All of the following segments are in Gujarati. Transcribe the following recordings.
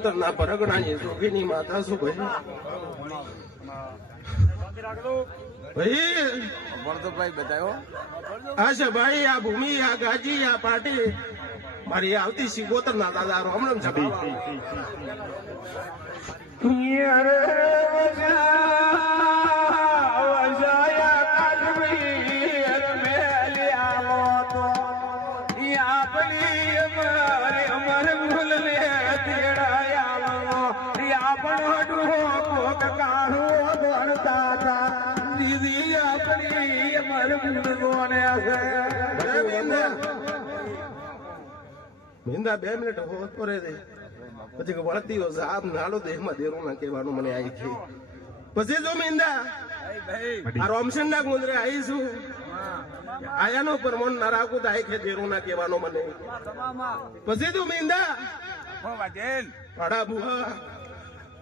ભગવાન પરગણાની સોખીની માતા શું ભાઈ બતાવ્યો આશા ભાઈ આ ભૂમિ આ ગાજી આ પાટી મારી આવતી સિગોતર ના દાદા રામ રામ મિંદા 2 મિનિટ હોત કરે દે પછી વળતી સાપ નાળો દેહમાં દેરું ના કહેવાનું મને આવી છે પછી જો મિંદા આ રોમશન ના ગુંદરે આવીશું આયાનો પર મન ના રાખું તો આઈ છે દેરું ના કહેવાનો મને પછી તું મિંદા પાડા બુહા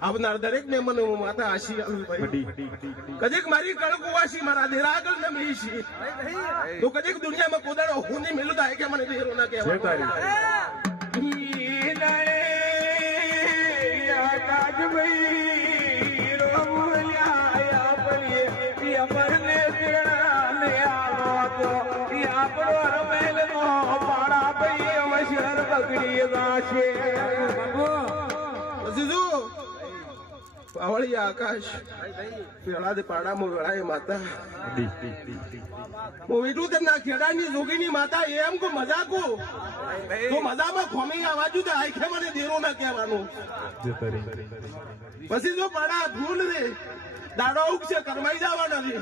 આવનાર દરેક ને મને હું માતા આશી આવી ભાઈ કદીક મારી કળકુવાસી મારા દેરા આગળ ન મિલીશી તો કદીક દુનિયામાં કોદાડો હું નહીં મિલું થાય કે મને દેરો ના કહેવાય પાવળી આકાશ પેલા દે પાડામાં વેળાએ માતા હું વીટું તેમના ખેડાની જોગીની માતા એમ કો મજાકો તો મજામાં ખોમી આવાજુ તો આખે મને દેરો ના કહેવાનું પછી જો પાડા ભૂલ રે દાડો ઉગશે કરમાઈ જવાના છે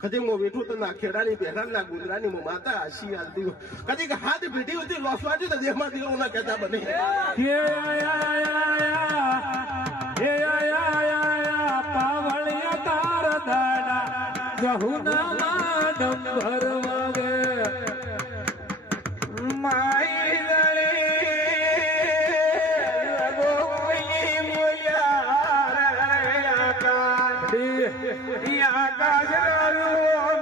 કદી હું વીઠું તો ના ખેડાની પહેરાના ગુજરાની હું માતા આશી આલતી કદી હાથ ભીટી હતી લોસવાજુ તો દેહમાં દેરો ના કહેતા બને પાવળિયા તાર દાડા જહુના ડંભર વાગે માઈ ગળે ગોઈ મોયા આકાશ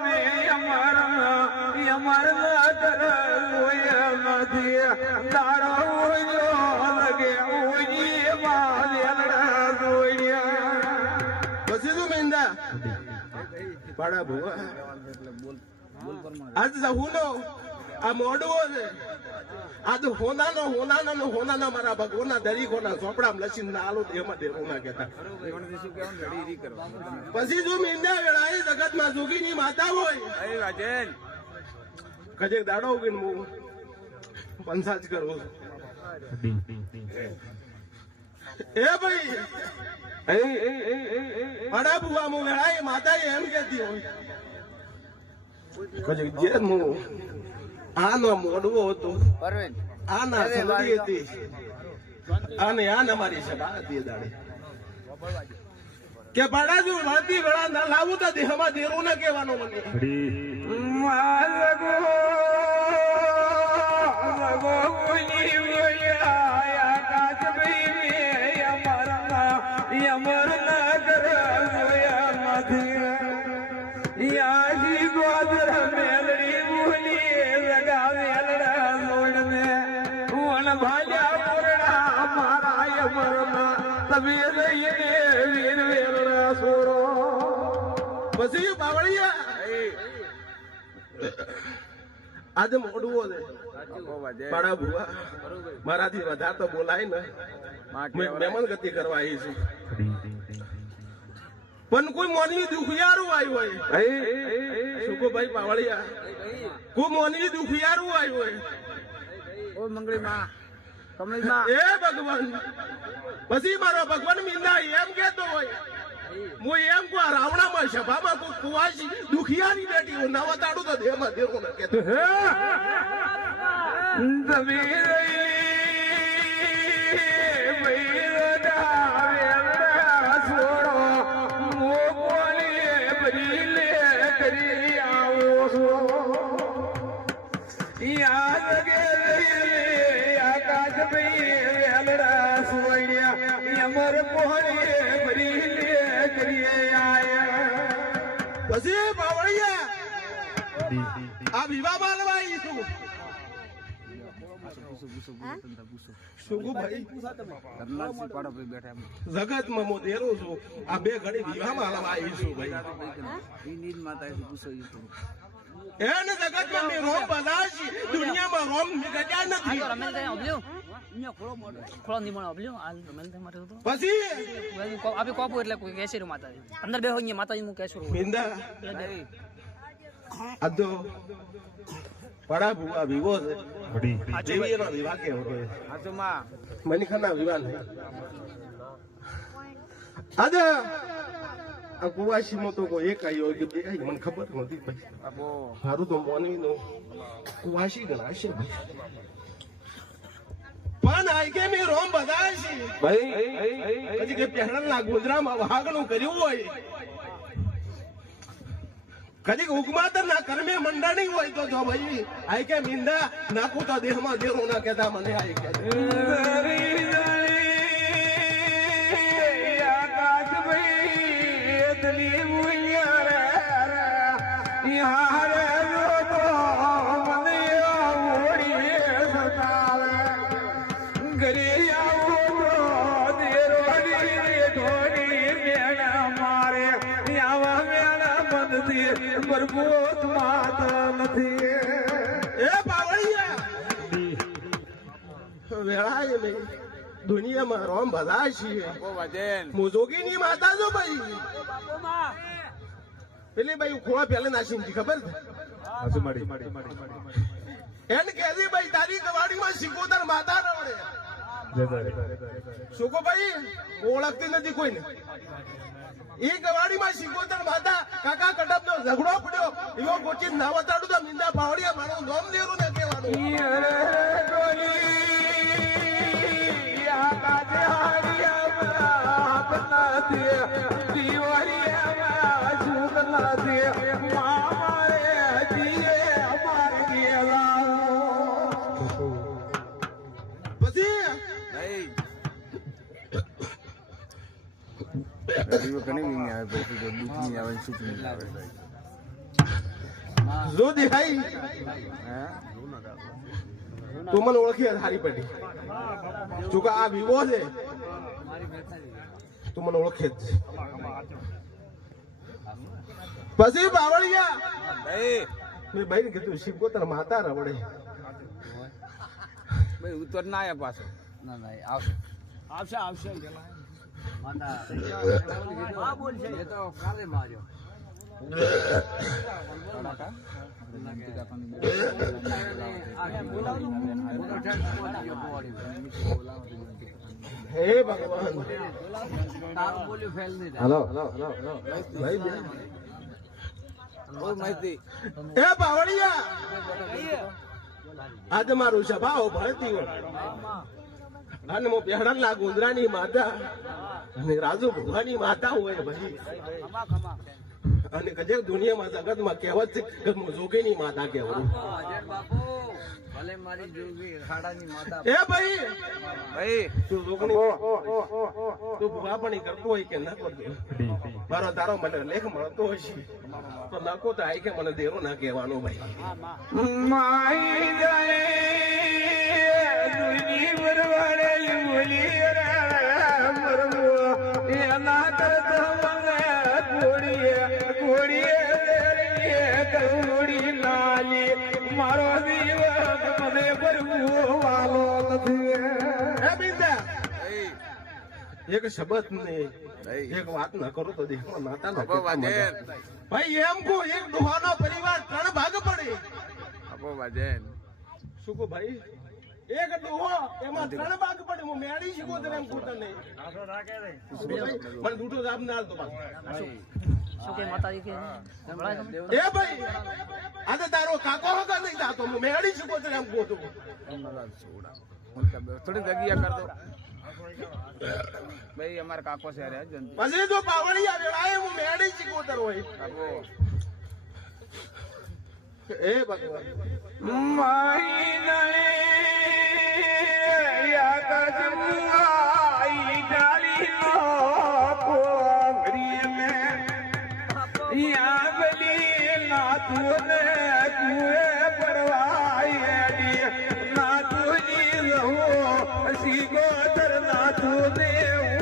મે અમર કર ગોય નથી તારો જો લગે ઓઈ પાડા ભુવા આજ હુનો આ મોડવો છે આજ હોનાનો મારા ભગવાનના દરીકોના ચોપડામાં લસીને આલો એમાં દેરો ના કહેતા પછી જો મીંડા વેળાએ જગતમાં જોગીની માતા હોય કજે દાડો ઉગીને હું પંસાજ કરું એ ભાઈ પાડા ભુવા હું વેળાએ માતા એમ કેતી હોય કજે જે હું આનો મોડવો હતો આના સંગી હતી અને આન અમારી સભા હતી દાડે કે પાડા જો વાતી વેળા ના લાવું તો દેહમાં દેરું ના કહેવાનો મને પછી બાવળિયા આજે મોડવો છે પાડા ભુવા મારાથી વધારે તો બોલાય ને મહેમાન ગતિ કરવા આવી છું પણ કોઈ મોની દુખિયારું આવ્યું હોય સુકો ભાઈ પાવળિયા કોઈ મોની દુખિયારું આવ્યું હોય મંગળી માં એ ભગવાન પછી મારો ભગવાન મીંડા એમ કેતો હોય હું એમ કો રાવણામાં સભામાં કોઈ કુવાસી દુખિયાની બેટી હું નવા તાડું તો દેહમાં દેવું ન કેતો પછી બાવળિયા આ વિવાહ માલવાઈ છું જગતમાં હું દેરું છું આ બે ઘડી વિવાહ માલવાઈ છું ભાઈ એને જગતમાં મેં રોમ બધાશી દુનિયામાં રોમ ગજા નથી પછી આપે કોપો એટલે કોઈ કેસરી માતાજી અંદર બેહો અહીંયા માતાજી નું કેસરું બિંદા અદો પડા ભૂવા વિવો છે દેવીનો વિવાહ કેવો હોય હાચુમાં મનીખાના વિવાહ નહીં અદ આ કુવાસીમાં તો કોઈ એક આવ્યો કે બે મને ખબર નથી ભાઈ મારું તો મોનીનો કુવાસી ગણાશે ભાઈ પણ આઈ કે મેં રોમ બધા છે ભાઈ હજી કે પહેરણના ગોજરામાં વાગણું કર્યું હોય કદી ઉગમાતર ના કર્મે મંડળી હોય તો જો ભાઈ આઈ કે મિંદા નાખું તો દેહમાં દેવું ના કહેતા મને આઈ કે આકાશ ભાઈ એટલી મુયાર યાર તો મને ઓડી સતાવે ઘરે આવો તો દેરોડી થોડી મેણા મારે આવા મેણા બંધથી બરબોત માતા નથી એ બાવળિયા વેળાય નહીં દુનિયામાં રોમ બધા છીએ હું જોગીની માતા છો ભાઈ પેલી ભાઈ ખોળા પેલે નાસી ખબર એને કહેતી ભાઈ તારી કવાડીમાં સિકોતર માતા રવડે સુકો ભાઈ ઓળખતી નથી કોઈને એ ગવાડીમાં સિકોતર માતા કાકા કડપનો ઝઘડો પડ્યો એવો ગોચી ના વતાડું તો મિંદા પાવડિયા મારું નોમ લેરું ને કહેવાનું જો દેખાઈ તું મને ઓળખી હારી પડી ચૂકા આ વિવો છે તું મને ઓળખે જ પછી બાવળિયા મેં ભાઈ ને કીધું શિવકોતર માતા રવડે ભાઈ ઉત્તર ના આવ્યા પાછો ના આવશે આવશે આવશે માતા બોલશે એ તો કાલે માર્યો હે ભગવાન હેલો ભાઈ એ બાવળિયા આજે મારું સભાઓ ભરતી હોય અને હું પહેરણના ગુંદરાની માતા અને રાજુ ભુવાની માતા હોય ભાઈ અને કજેક દુનિયામાં જગતમાં કહેવત છે કે હું જોગીની માતા કહેવું એ ભાઈ તું જોગણી તું ભુવાપણી કરતો હોય કે ના કરતો મારો તારો મને લેખ મળતો હશે તો નાખો તો આઈ કે મને દેવો ના કહેવાનું ભાઈ માઈ જાય દુની વરવાડે બોલી મરવો એના ઘોડી લાલી મારો દિવસ મને ભરવું વાલો નથી એક શબ્દ ને એક વાત ના કરું તો દેખમાં નાતા ના ભાઈ એમ કો એક ડોહાનો પરિવાર 3 ભાગ પડે શું કો ભાઈ એક ડોહો એમાં 3 ભાગ પડે હું મેળી શીખો તને એમ કૂટર નહીં મને દૂટો જાપ ના હાલતો પાછો શું કે માતાજી કે એ ભાઈ આ તો તારો કાકો હકા નહીં જાતો હું મેળી શીખો તને એમ કૂટું થોડી જગ્યા કર દો ભાઈ અમારા કાકો છે રે જંતુ પછી જો પાવડી આવે આય હું મેળી શીખો તર હોય કાકો એ ભગવાન માઈ નળે યાદ જમવાઈ ડાલી નો કોંગરી મે યાગલી નાતુને કુએ પરવાઈ નાતુની રહો સીગો દર નાતુને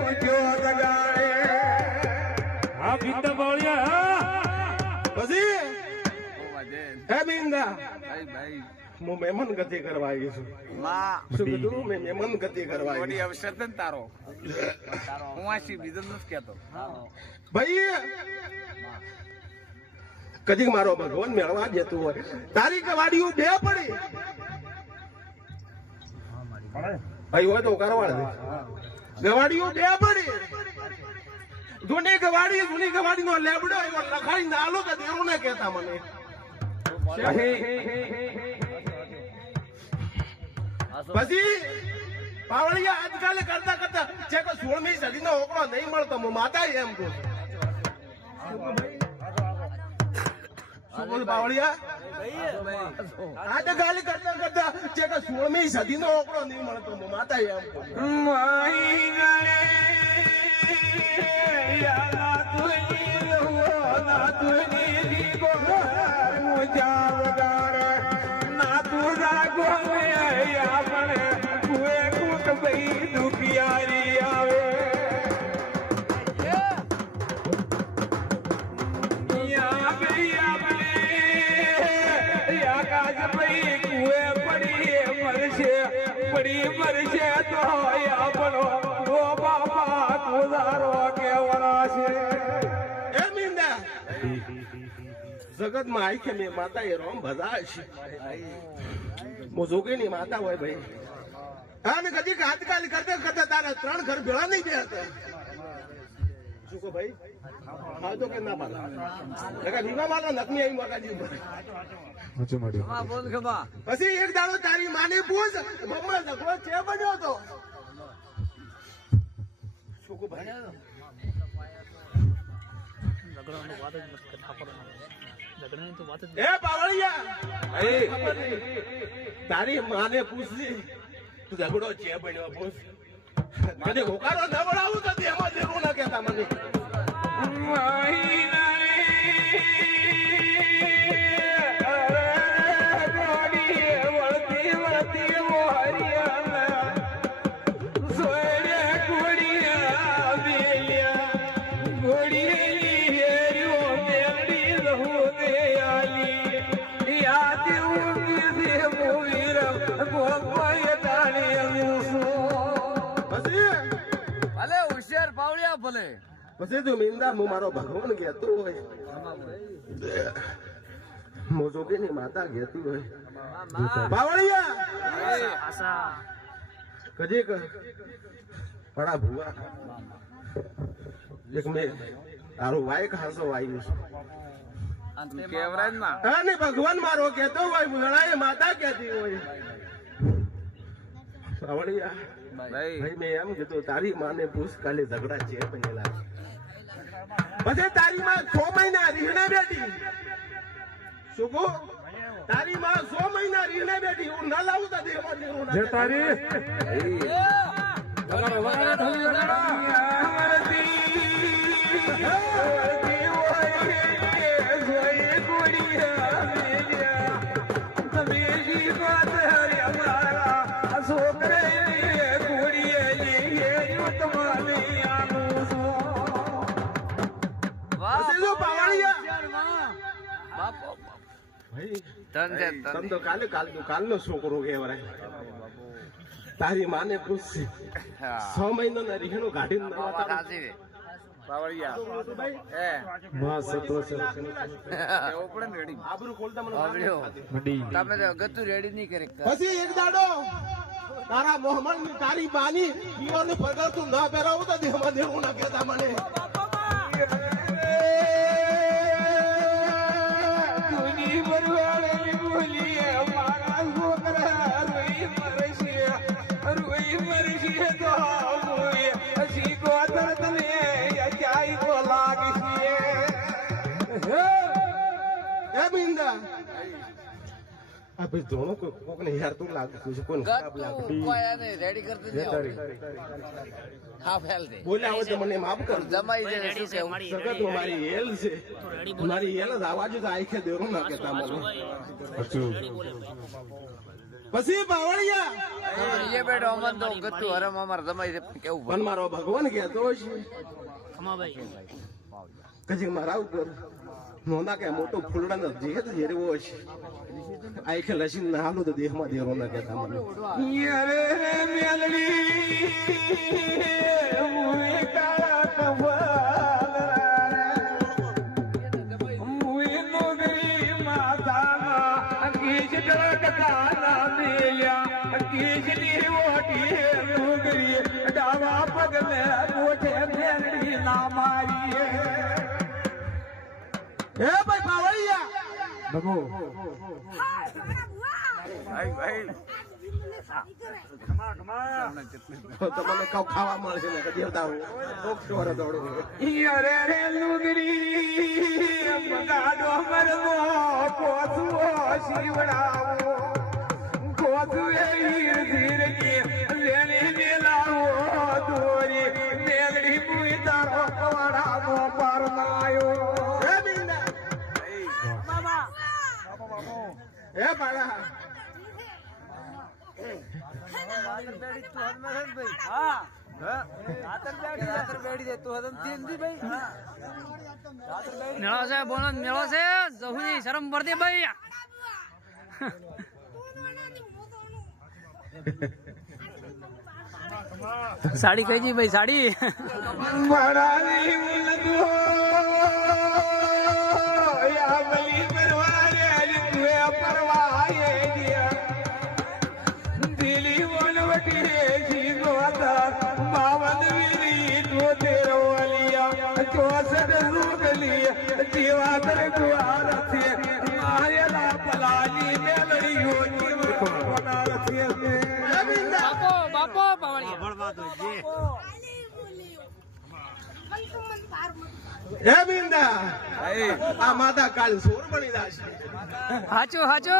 ઉજો ગગાડે આ ગીત બોલ્યા પછી હે મિંદા ભાઈ હું મહેમાન ગતિ કરવા આવી છું માં શું કીધું મેં મહેમાન ગતિ કરવા આવી કોની અવસર છે ને તારો હું આશી બીજો નથી કહેતો ભાઈ કદી મારો ભગવાન મેળવા જતું હોય તારી કવાડીઓ 2 પડી ભાઈ હોય તો કરવાડ દે ગવાડીઓ 2 પડી જૂની ગવાડી નો લેબડો એવો લખાઈ નાલો કે દેરો ને કહેતા મને પછી પાવળિયા આજકાલ કરતા છે કે 16મી સદીનો ઓકળો નહીં મળતો હું માતા એમ કહું શું બોલ પાવળિયા આજકાલ કરતા છે કે 16મી સદીનો ઓકળો નહીં મળતો હું માતા એમ કહું દુખિયારી આવે પડી મરશે તો આપણો ઓ બાપા ગુજારો કેવડા છે એ મીંડા જગત માં આઈ કે મેં માતા એ રોમ ભજા છે હું જોગી ની માતા હોય ભાઈ હા ને કદી આજકાલ કરતા તારા 3 ઘર ભેળા નહીં બેહતા શું કહો ભાઈ હા તો કે ના માલા લગા ભીમા માલા નકમી આવી માતાજી પછી એક દાડો તારી માને પૂછ મમ્મા ઝઘડો છે બન્યો તો શું કહો ભાઈ ઝઘડાની વાત જ મત કરતા પર ઝઘડાની તો વાત જ એ પાવળિયા તારી માને પૂછલી તું ઝઘડો છે બન્યો પૂછ કદી હોકારો નવડાવું તો એમાં દેવું ના કહેતા મને પછી તું મીંદા હું મારો ભગવાન કહેતો હોય મોજોગી ની માતા કહેતી હોય બાવળિયા આશા કદી પડા ભુવા એક મેં તારું વાયક હાસો આવ્યું છે હા ને ભગવાન મારો કહેતો હોય મુદળાએ માતા કહેતી હોય બાવળિયા ભાઈ મેં એમ કીધું તારી માને પૂછ કાલે ઝઘડા છે બનેલા પછી તારી માં 6 મહિના રીહણે બેઠી શું કહું તારી માં 6 મહિના રીહણે બેઠી હું ના લાવું તો દેવા દેવું ના તારી કાલનો છોકરો કહેવાય તારી માને પૂછશે 6 મહિનો ના રીહણું કાઢીને તમે ગતું રેડી નહીં કરે પછી એક દાડો તારા મોહમ્મદ ની તારી બાની પીવાનું પગલ તું ના પહેરાવું તો દેહમાં દેવું ના કહેતા મને તુની બરવાળે બોલીએ મારા છોકરા રોઈ મરશે તો મોય હસી ગોતર તને ચાઈ કો લાગશે એ બિંદા આ ભાઈ ધોણો કોક ને યાર તું લાગતું છે કોણ ખરાબ લાગતું રેડી કરતી હા ફેલ દે બોલ્યા હોય તો મને માફ કર જમાઈ જાય શું કેવું સગત મારી હેલ છે મારી હેલ જ આવાજ તો આખે દેરું ના કહેતા મને પછી બાવળિયા એ બેડો અમન તો ગત્તુ હરમ અમાર જમાઈ છે કેવું પણ મારો ભગવાન કહેતો છે ખમાભાઈ કજી મારા ઉપર નોંધા કે મોટો ફૂલડા જે જેરવો છે આખે લસીન ના હાલો તો દેહમાં દેરો ના કહેતા મને યરે મેલડી મુઈ કાળા કવાલ મુઈ નોગરી માતાના કીજ કળકતા મેલ્યા કીજની ઓટી નોગરી ડાવા પગલે ગોઠે મેલડી ના મારી એ ભાઈ બાવળિયા બબો તો મને કઉ ખાવા મળશે ને દેવતા હું ચોર દોડું યરે રે લુગરી ગાડો મરવો કોથુઓ શિવડાવો કોથુએ હીર ધીર કે લેણી મેલાવો દોરી મેગડી મુઈ તારો કવાડાનો પરમાયો એ બિંદા એ બાળા મેળો છે બોલો મેળો છે જહુની શરમ પડતી ભાઈ સાડી કઈ જી ભાઈ સાડી મરારી ઉલદો યા બલી પરવારે આજ તુએ પરવાએ દિયા દિલી વનવટી જીનો હતા બાવન વીરી તો તેરો અલિયા ચોસઠ રૂગલી જીવા તર ગુઆર છે માયલા પલાની મેલડીઓ જીવા કોનાર છે બાપો બાપો પાવળિયા એ બિંદા આ માતા કાલ સોર બની દાશે હાચો હાચો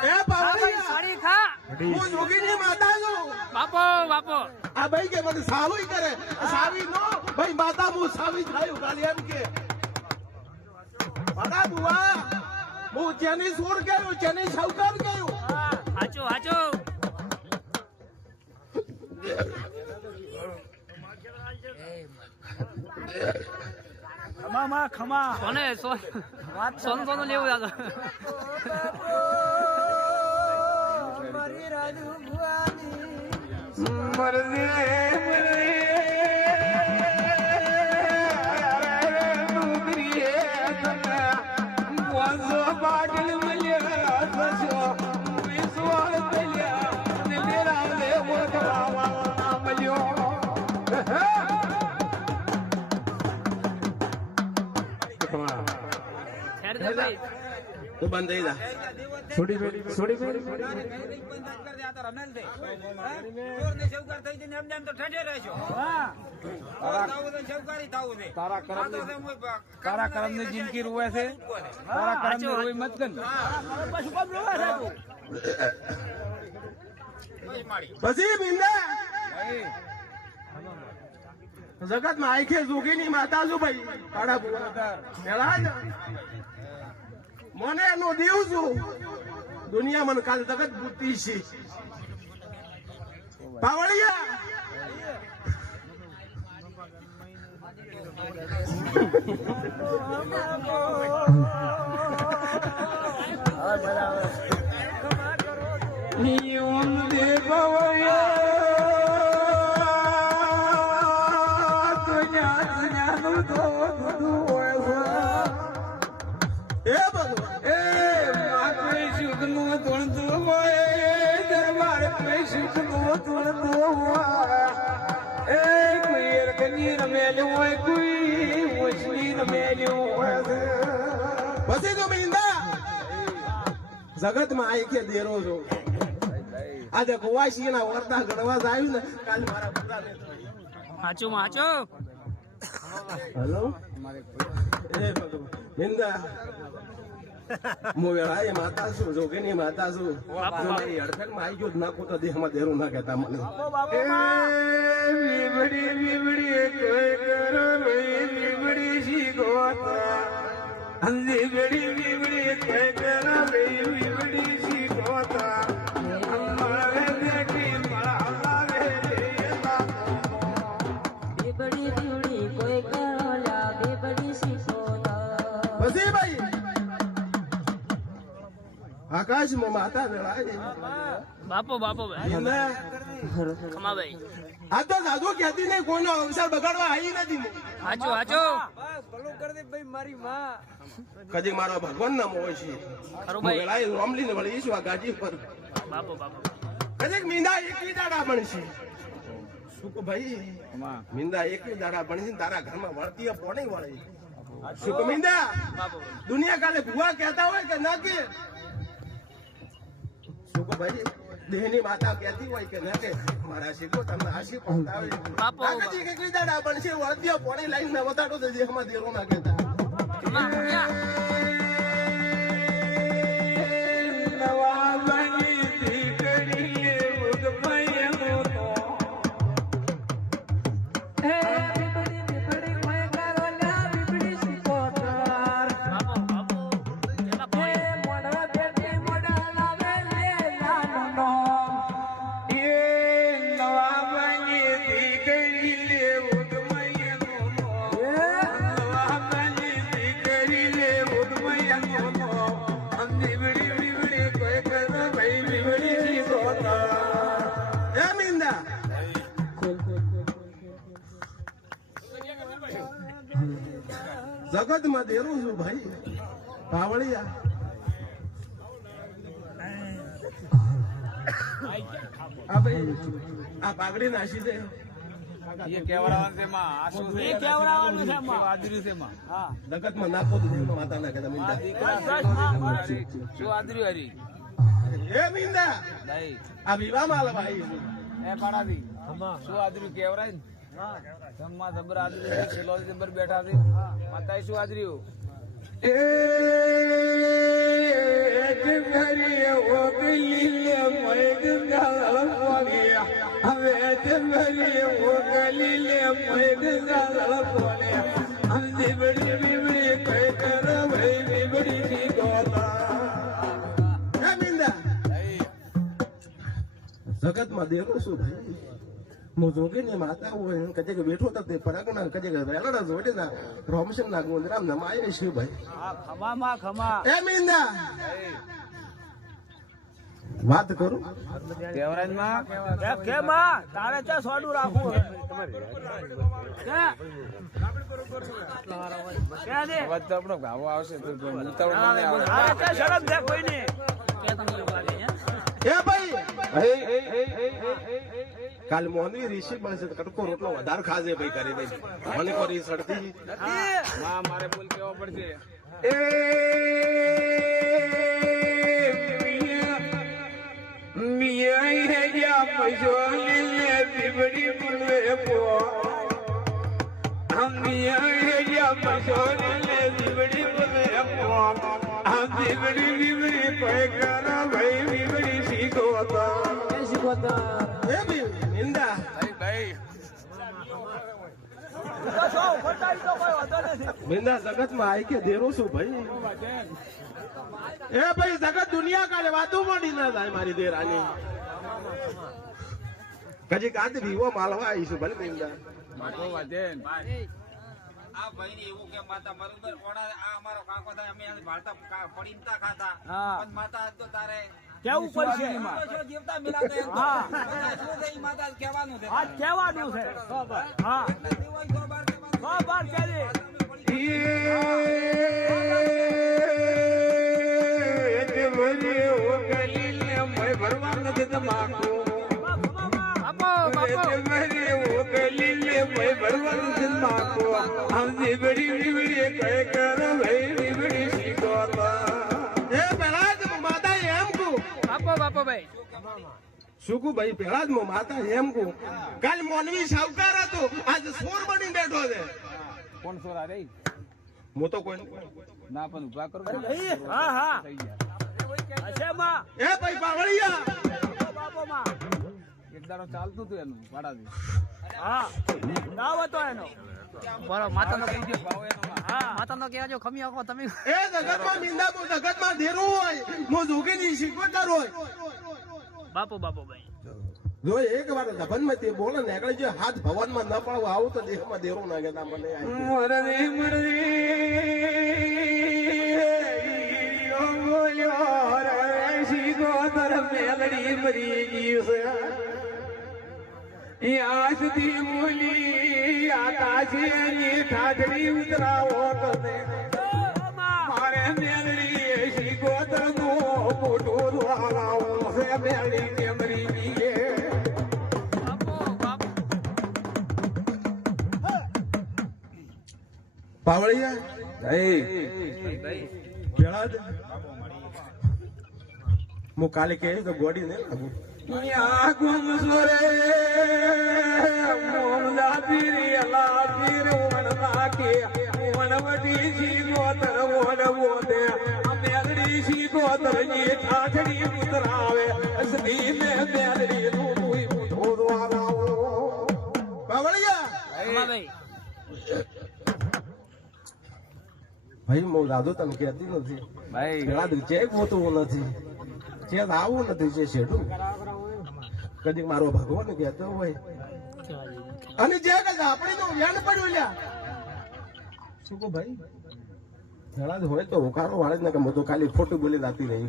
એ બાવળિયા સાડી ખા હું જોગીની માતા છું બાપો બાપો આ ભાઈ કે મને સાવી કરે સાવી નો ભાઈ માતા હું સાવી થયું ખાલી એમ કે માતા બુઆ હું જેની સોર કર્યું જેની સાવકાર કર્યું હાચો હાચો સોને સોન સોનું લેવું દાદા તો બંધ થઈ જા છોડી છોડી તારા કરમ ની જિંદગી રોવે છે તારા કરમ ની રોઈ મત ગન પછી બિંદા જગત માં આખે જોગીની માતા છું ભાઈ પાડા બુઆ પેલા જ મને એનો દેવ છું દુનિયા મને કાલ જગત બુદ્ધિ છે પાવળિયા નિયમ દેવયા તુજાનું તો હોય એ ભગવાન એ માત્ર સુખનું તોડતું હોય દરબાર કોઈ સુખનું તોડતું હોય એ કોઈ અરકની રમેલું હોય કોઈ ઓછલી રમેલું હોય પછી તો મીંદા જગતમાં આઈ કે દેરો છો આજે કુવાસી ના વર્તા ગણવા આવ્યું ને કાલે મારા પૂરા હાચું હાચું હેલો એ ભગવાન મીંદા મોવેળા માતા છું જોગીની માતા છું મારી અડફેટમાં આવી ગયો નાખો તો દેહમાં દેરું ના કહેતા મને બીબડી બીબડી કોઈ કરો બીબડી શીખો બીબડી બીબડી કોઈ કરો બીબડી શીખો અમારે બેટી મળા બેબડી બીવડી કોઈ કરોલા બેબડી શીખોતા પછી ભાઈ આકાશમાં માતા વેળાય બાપો બાપો ભાઈ મીંદા ખમા ભાઈ આ તો સાધુ કહેતી નહીં કોઈનો અવસર બગાડવા આવી નથી હાચું હાચું કદી મારો ભગવાન નામ હોય છે ખરું ભાઈ વેળાએ રોમલીને વળી ઈશ્વા ગાજી પર બાપો બાપો કદીક મીંદા એકલી દાડા બનશે શું કહું ભાઈ મીંદા એકલી દાડા બનશે ને તારા ઘરમાં વળતી પોણી વળે શું કહું મીંદા બાપો દુનિયા કાલે ભુવા કહેતા હોય કે ના કે શું કહું ભાઈ દેહની માતા કહેતી હોય કે ના કે મારા શીખો તમને આશી પહોંચાવે બાપો. આ કદી એકલી દાડા બનશે વળતી પોણી લાઈન વતાડો તો દેહમાં દેરો ના કહેતા ખમા ક્યાં નવા બની દીકરીએ ઉદમય મોતો બેબડી બેબડી કોઈ કરોલા બેબડી શીખોતા બાપો બાપો એલા ભાઈ મોડા બેટી મોડા લાવે લે લાનો એ નવા બની દીકરીએ ઉદમય મોતો નવા બની દીકરીએ ઉદમય મોતો બીબડી બીબડી કોઈ કરો ભાઈ બીબડી શીખોતા એ મીંદા જગતમાં દેરું છું ભાઈ પાવળિયા આ ભાઈ આ પાઘડી નાસી દે ये केवरावन से मां आशु से ये केवरावन से मां आदरी से मां हां જગતમાં નાખો તો દેહ માતા ના કહેતા મીંદા શું આદરી હરી એ મીંદા નહીં આ વિવાહમાં લવાઈ એ પાડાથી શું આદરી કેવરાય ને જમવા જબર આદરી છે છેલ્લો જબર બેઠા છે માતાએ શું આદરી એ મીંદા જગતમાં દેરું છું ભાઈ હું જોગીની માતા હોય કજે કે બેઠો તો તે પરાગના કજે કે વેલડા જોડે ના રોમશન ના ગોંદરામ નમાય છે ભાઈ હા ખમા માં ખમા એ મીંદા વાત કરું કેવરાજ માં કે માં તારે ત્યાં સોડું રાખવું ક્યાં દે વાત તો આપણો ગાવો આવશે તો ઉતાવળ મને આવે તારે ત્યાં શરમ દે કોઈને કે તમે લોકો આવે હે એ ભાઈ કાલ મોનવી ઋષિ બનશે તો કટકો રોટલો વધારે ખાજે ભાઈ કરી દઈ મને કરી સડતી માં મારે બોલ કેવો પડશે એ બી નિંદા નિંદા જગતમાં આઈ કે દેરો છું ભાઈ એ ભાઈ જગત દુનિયા કાલે વાતો મળી ના થાય મારી દેરાની કજી કાંત વિવો માલવા આવીશું ભલે નિંદા માટો વાજેન આ ભાઈને એવું કે માતા મરુદર ઓડા આ અમારો કાકો થાય અમે ભાળતા પડીને તા ખાતા હા. પણ માતા આજ તો તારે કેવું પડશે જીવતા મિલાતા એમ તો. હા. શું છે ઈ માતા કહેવાનું છે. આ કહેવાનું છે હા બાર કેરી ભરવા નથી તમાકુ બાપો બાપો ભરવાનું છે તમાકુ આમ નીબડી નીબડી કહે કર ભાઈ નીબડી શીખો એ પેલા જ માતા એમ કુ બાપો બાપો ભાઈ શું કુ ભાઈ પેલા જ માતા એમ કુ કાલ મોનવી સાવકાર હતો આજ સોર બની બેઠો છે કોણ સોરા રે હું તો કોઈ ના પણ ઉભા કરો હા હા થઈ ગયા હશે માં એ ભાઈ પાવળિયા બાપો માં એક દાડો ચાલતું હતું એનું વાડાથી હા નાવ હતો એનો બરો માતાનો હા માતાનો કહેજો ખમી આખો તમે એ જગતમાં મીંડા હું જગતમાં ધેરું હોય હું જોગીની શીખવતર હોય બાપો બાપો ભાઈ જો એક વાર જબનમાં તે બોલે ને એકડે જો હાથ ભવનમાં ન પડવો આવું તો દેહમાં દેરું નાખે તા મને મરદી બોલ્યો રે શીખો તર મેલડી મરી ગયું છે આશથી બોલી આકાશી ઠાઠડી ઉતરાવો તમે મારે મેલડી શીખો તર નો મોટો દ્વારાવો છે મેલડી કે મરી ગઈ બાપો બાપો પાવળિયા પેલા જ હું કાલે કહે તો ગોડી ને યા ગુમસોરે મોમલા પીરી અલા પીર વણલા કે વણવટી સી ગોતર વણ બોદે મેલડી સી ગોતર ની ઠાઠડી ઉતરાવે અસલી મે મેલડી નું કોઈ મુઠો દ્વારાઓ પાવળિયા ભાઈ ભાઈ હું દાદો તને કહેતી નથી ભાઈ પેલા જ ચેક હોતું નથી ચેક આવું નથી છે શેઠું કદી મારો ભગવાન કહેતો હોય અને જે કદાચ આપણી નું વ્યાન પડ્યું લ્યા શું કહો ભાઈ પેલા જ હોય તો હોકારો વાળે જ ને કે હું તો ખાલી ખોટું બોલી જાતી રહી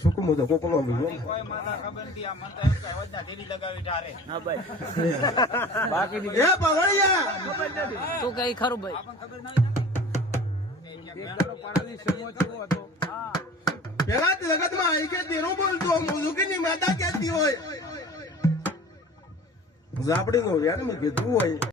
શું કહું હું તો કોકનો વિવો કોઈ માતા ખબર નથી. આ મન તો એમ કે અવાજના ઢેરી લગાવી ઠારે. હા ભાઈ બાકી એ પાવળિયા તું કઈ ખરું ભાઈ આપણને ખબર નહીં ને. એક દાડો પાડાની સમો ચૂકો હતો પેલા જ જગતમાં આવી કે તેરો બોલતો મુઝુકીની માતા કહેતી હોય આપણી નો વ્યાન મેં કીધું હોય